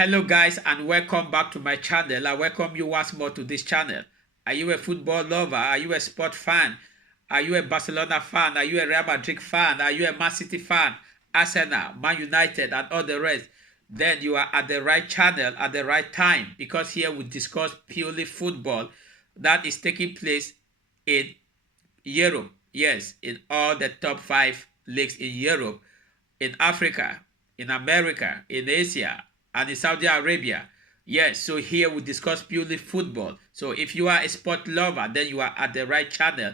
Hello guys and welcome back to my channel. I welcome you once more to this channel. Are you a football lover? Are you a sport fan? Are you a Barcelona fan? Are you a Real Madrid fan? Are you a Man City fan? Arsenal, Man United and all the rest? Then you are at the right channel at the right time, because here we discuss purely football that is taking place in Europe. Yes, in all the top 5 leagues in Europe, in Africa, in America, in Asia, and in Saudi Arabia. Yes, so here we discuss purely football. So if you are a sport lover, then you are at the right channel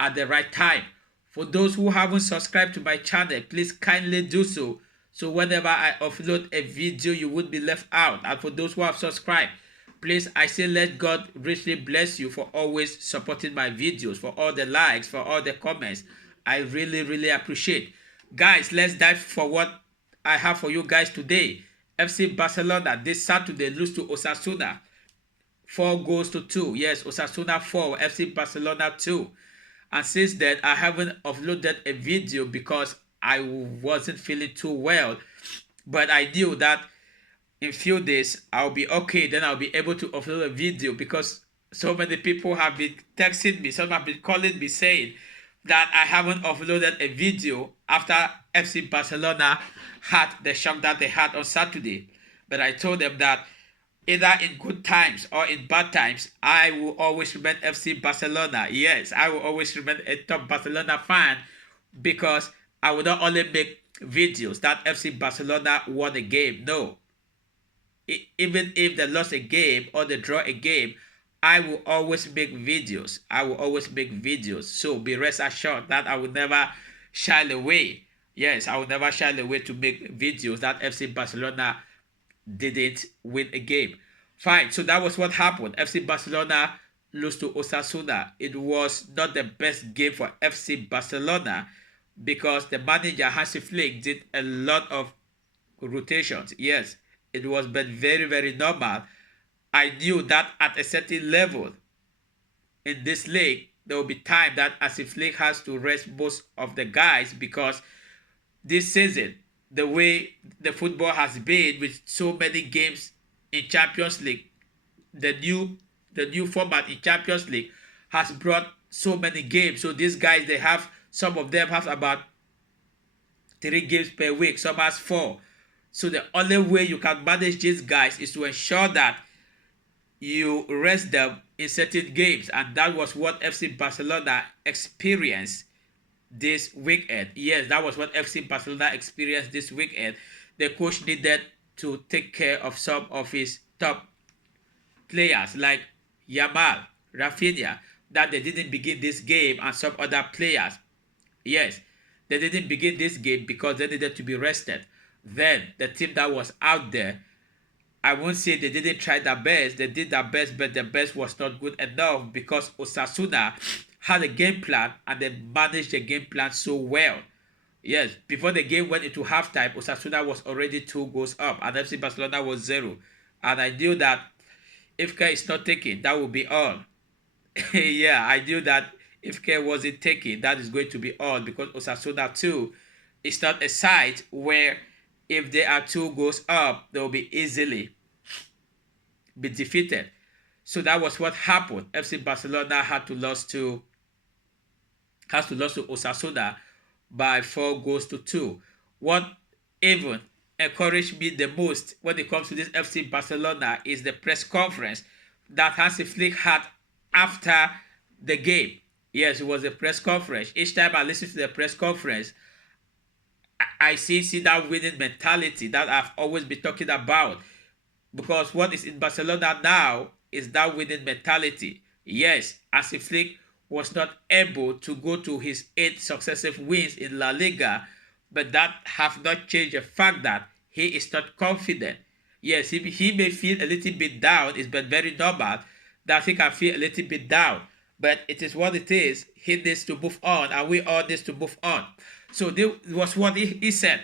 at the right time. For those who haven't subscribed to my channel, please kindly do so. So whenever I upload a video, you won't be left out. And for those who have subscribed, please, I say let God richly bless you for always supporting my videos, for all the likes, for all the comments. I really appreciate. Guys, let's dive for what I have for you guys today. FC Barcelona this Saturday lose to Osasuna 4-2. Yes, Osasuna 4, FC Barcelona 2. And since then, I haven't uploaded a video because I wasn't feeling too well. But I knew that in few days I'll be okay. Then I'll be able to upload a video, because so many people have been texting me, some have been calling me saying that I haven't uploaded a video after FC Barcelona had the shock that they had on Saturday. But I told them that either in good times or in bad times, I will always remain FC Barcelona. Yes, I will always remain a top Barcelona fan, because I will not only make videos that FC Barcelona won a game. No. Even if they lost a game or they draw a game, I will always make videos. I will always make videos. So be rest assured that I will never shy away. Yes, I will never shy away to make videos that FC Barcelona didn't win a game. Fine, so that was what happened. FC Barcelona lost to Osasuna. It was not the best game for FC Barcelona, because the manager Hansi did a lot of rotations. Yes, it was but very normal. I knew that at a certain level in this league, there will be time that Hansi has to rest most of the guys, because this season, the way the football has been with so many games in Champions League, the new format in Champions League has brought so many games. So these guys, they have, some of them have about 3 games per week, some has 4. So the only way you can manage these guys is to ensure that you rest them in certain games, and that was what FC Barcelona experienced this weekend. Yes, that was what FC Barcelona experienced this weekend. The coach needed to take care of some of his top players like Yamal, Rafinha, that they didn't begin this game, and some other players. Yes, they didn't begin this game because they needed to be rested. Then the team that was out there, I won't say they didn't try their best. They did their best, but the best was not good enough, because Osasuna had a game plan and they managed the game plan so well. Yes, before the game went into halftime, Osasuna was already 2 goals up and FC Barcelona was 0. And I knew that if K is not taken, that will be all. Yeah, I knew that if K wasn't taken, that is going to be all, because Osasuna too is not a side where if they are 2 goals up, they will be easily be defeated. So that was what happened. FC Barcelona had to lose to Osasuna by 4-2. What even encouraged me the most when it comes to this FC Barcelona is the press conference that Hansi had after the game. Yes, it was a press conference. Each time I listen to the press conference, I see that winning mentality that I've always been talking about. Because what is in Barcelona now is that winning mentality. Yes, Hansi was not able to go to his 8 successive wins in La Liga, but that have not changed the fact that he is not confident. Yes, he may feel a little bit down. It's been very normal that he can feel a little bit down, but it is what it is. He needs to move on, and we all need to move on. So this was what he said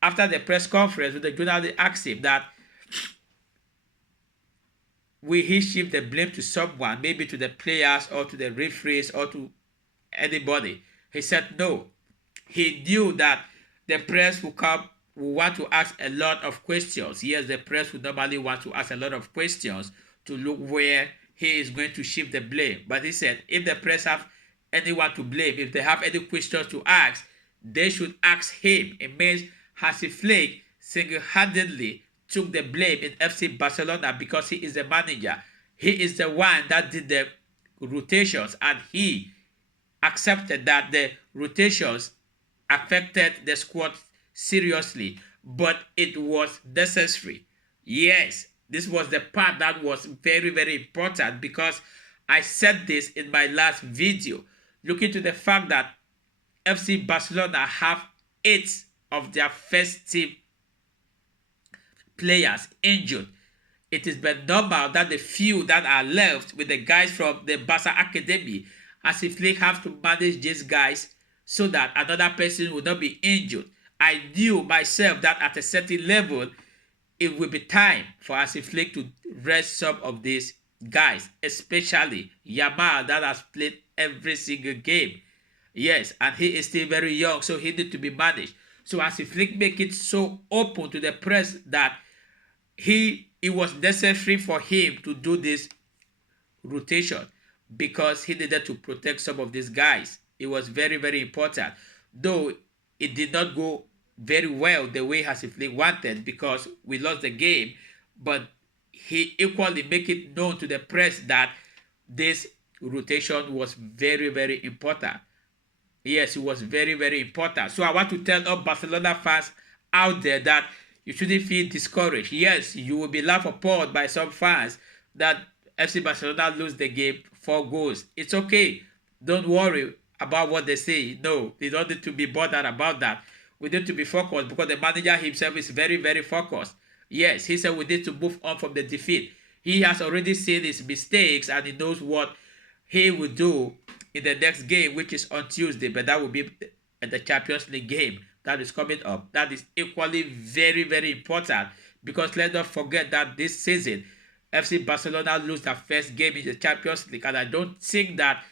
after the press conference when the journalist asked him that, will he shift the blame to someone, maybe to the players or to the referees or to anybody? He said no. He knew that the press will want to ask a lot of questions. Yes, the press would normally want to ask a lot of questions to look where he is going to shift the blame. But he said if the press have anyone to blame, if they have any questions to ask, they should ask him. It means Hansi Flick single-handedly took the blame in FC Barcelona because he is the manager. He is the one that did the rotations, and he accepted that the rotations affected the squad seriously, but it was necessary. Yes, this was the part that was very, very important, because I said this in my last video, looking to the fact that FC Barcelona have 8 of their first team players injured. It is but normal that the few that are left with the guys from the Barca Academy, as if they have to manage these guys so that another person will not be injured. I knew myself that at a certain level, it will be time for Hansi Flick to rest some of these guys, especially Yamal that has played every single game. Yes, and he is still very young, so he needs to be managed. So Hansi Flick make it so open to the press that it was necessary for him to do this rotation because he needed to protect some of these guys. It was very, very important. Though it did not go very well the way Hansi Flick wanted because we lost the game, but he equally make it known to the press that this rotation was very, very important. Yes, it was very, very important. So I want to tell all Barcelona fans out there that you shouldn't feel discouraged. Yes, you will be laughed upon by some fans that FC Barcelona lose the game 4 goals. It's okay. Don't worry about what they say. No, they don't need to be bothered about that. We need to be focused because the manager himself is very, very focused. Yes, he said we need to move on from the defeat. He has already seen his mistakes and he knows what he will do in the next game, which is on Tuesday, but that will be the Champions League game that is coming up. That is equally very, very important because let's not forget that this season, FC Barcelona lose their first game in the Champions League, and I don't think that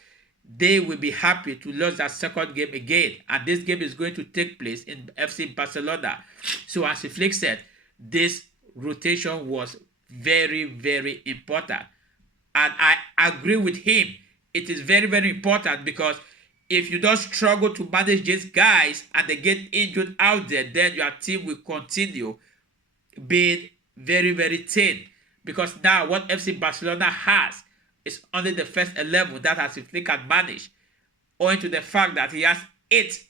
they will be happy to lose that second game again. And this game is going to take place in FC Barcelona. So as Flick said, this rotation was very, very important. And I agree with him. It is very, very important because if you don't struggle to manage these guys and they get injured out there, then your team will continue being very, very thin. Because now what FC Barcelona has is only the first 11 that Hansi Flick can manage, owing to the fact that he has 8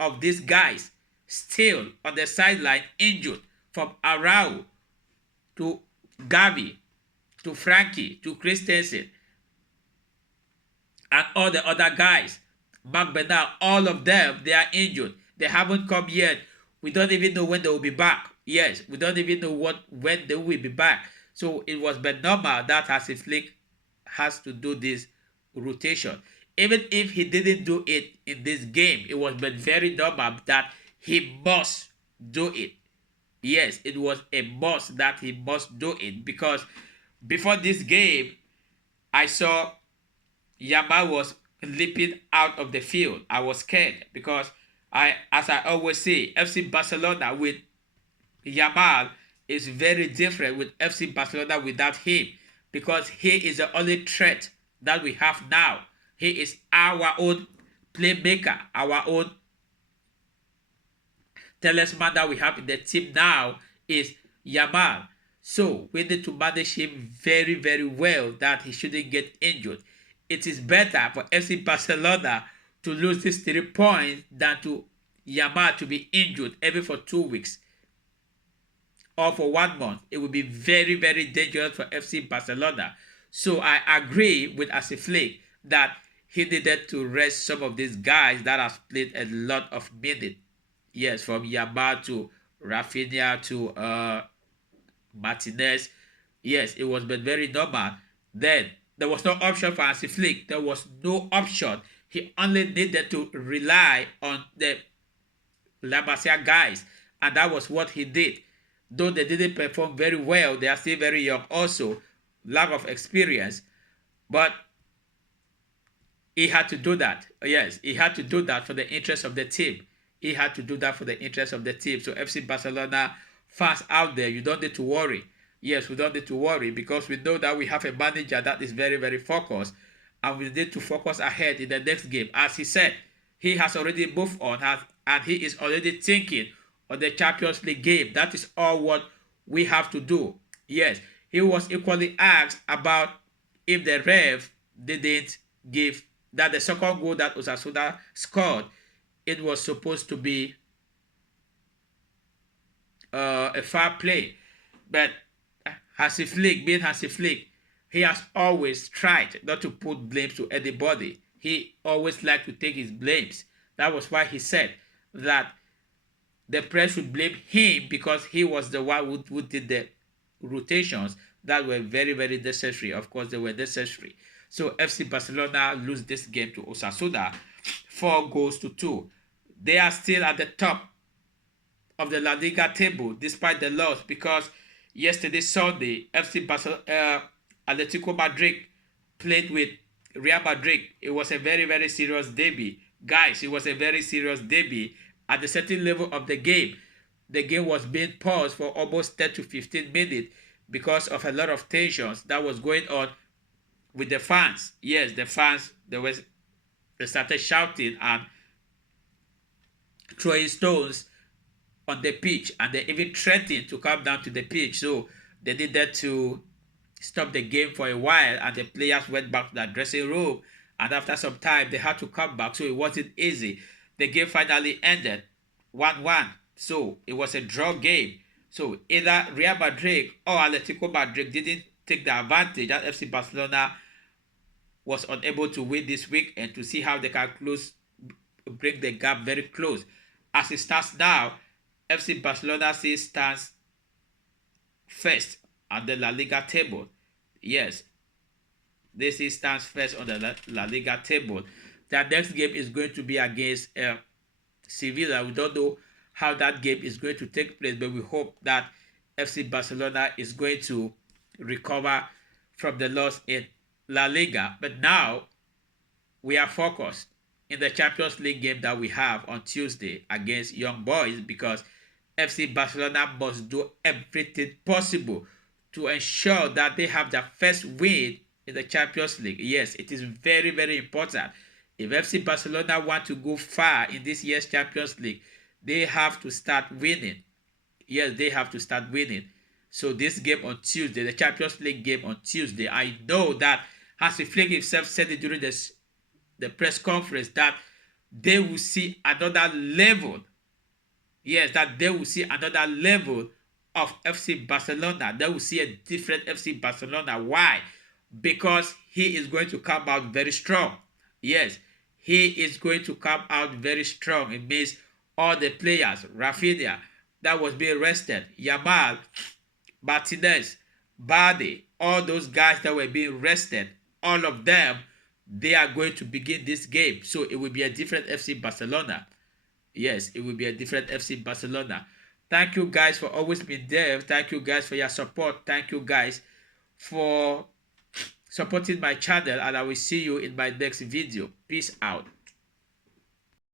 of these guys still on the sideline injured, from Arau to Gavi to Frankie to Christensen and all the other guys. Mark Bernal, all of them, they are injured. They haven't come yet. We don't even know when they will be back. Yes, we don't even know when they will be back. So it was but normal that Hansi Flick has to do this rotation. Even if he didn't do it in this game, it was but very normal that he must do it. Yes, it was a must that he must do it because before this game, I saw Yamal was leaping out of the field. I was scared because as I always say, FC Barcelona with Yamal is very different with FC Barcelona without him because he is the only threat that we have now. He is our own playmaker, our own talisman that we have in the team now is Yamal. So we need to manage him very, very well that he shouldn't get injured. It is better for FC Barcelona to lose these 3 points than to Yamal to be injured every for 2 weeks or for 1 month. It will be very, very dangerous for FC Barcelona. So I agree with Hansi Flick that he needed to rest some of these guys that have played a lot of minutes. Yes, from Yamal to Rafinha to Martinez. Yes, it was but very normal. Then there was no option for Hansi Flick. There was no option. He only needed to rely on the La Masia guys, and that was what he did. Though they didn't perform very well, they are still very young also, lack of experience, but he had to do that. Yes, he had to do that for the interest of the team. He had to do that for the interest of the team. So FC Barcelona fans out there, you don't need to worry. Yes, we don't need to worry because we know that we have a manager that is very, very focused, and we need to focus ahead in the next game. As he said, he has already moved on, and he is already thinking on the Champions League game. That is all what we have to do. Yes, he was equally asked about if the ref didn't give that the second goal that Osasuna scored, it was supposed to be a foul play. But Hansi Flick, being Hansi Flick, he has always tried not to put blames to anybody. He always liked to take his blames. That was why he said that the press should blame him because he was the one who did the rotations that were very, very necessary. Of course, they were necessary. So FC Barcelona lose this game to Osasuna 4-2. They are still at the top of the La Liga table despite the loss because yesterday Sunday Atletico Madrid played with Real Madrid. It was a very, very serious derby. Guys, it was a very serious derby. At the certain level of the game was being paused for almost 10 to 15 minutes because of a lot of tensions that was going on with the fans. Yes, the fans, they started shouting and throwing stones on the pitch, and they even threatened to come down to the pitch. So they needed to stop the game for a while, and the players went back to their dressing room, and after some time they had to come back. So it wasn't easy. The game finally ended 1-1. So it was a draw game. So either Real Madrid or Atletico Madrid didn't take the advantage that FC Barcelona was unable to win this week, and to see how they can bring the gap very close. As it stands now, FC Barcelona still stands first on the La Liga table. Yes, they still stands first on the La Liga table. Their next game is going to be against Sevilla. We don't know how that game is going to take place, but we hope that FC Barcelona is going to recover from the loss in La Liga. But now we are focused in the Champions League game that we have on Tuesday against Young Boys, because FC Barcelona must do everything possible to ensure that they have their first win in the Champions League. Yes, it is very, very important. If FC Barcelona want to go far in this year's Champions League, they have to start winning. Yes, they have to start winning. So this game on Tuesday, the Champions League game on Tuesday, I know that Hansi Flick himself said it during the press conference that they will see another level. Yes, that they will see another level of FC Barcelona. They will see a different FC Barcelona. Why? Because he is going to come out very strong. Yes, he is going to come out very strong. It means all the players, Rafinha, that was being rested, Yamal, Martinez, Bade, all those guys that were being rested, all of them, they are going to begin this game. So it will be a different FC Barcelona. Yes, it will be a different FC Barcelona. Thank you guys for always being there. Thank you guys for your support. Thank you guys for supporting my channel, and I will see you in my next video. Peace out.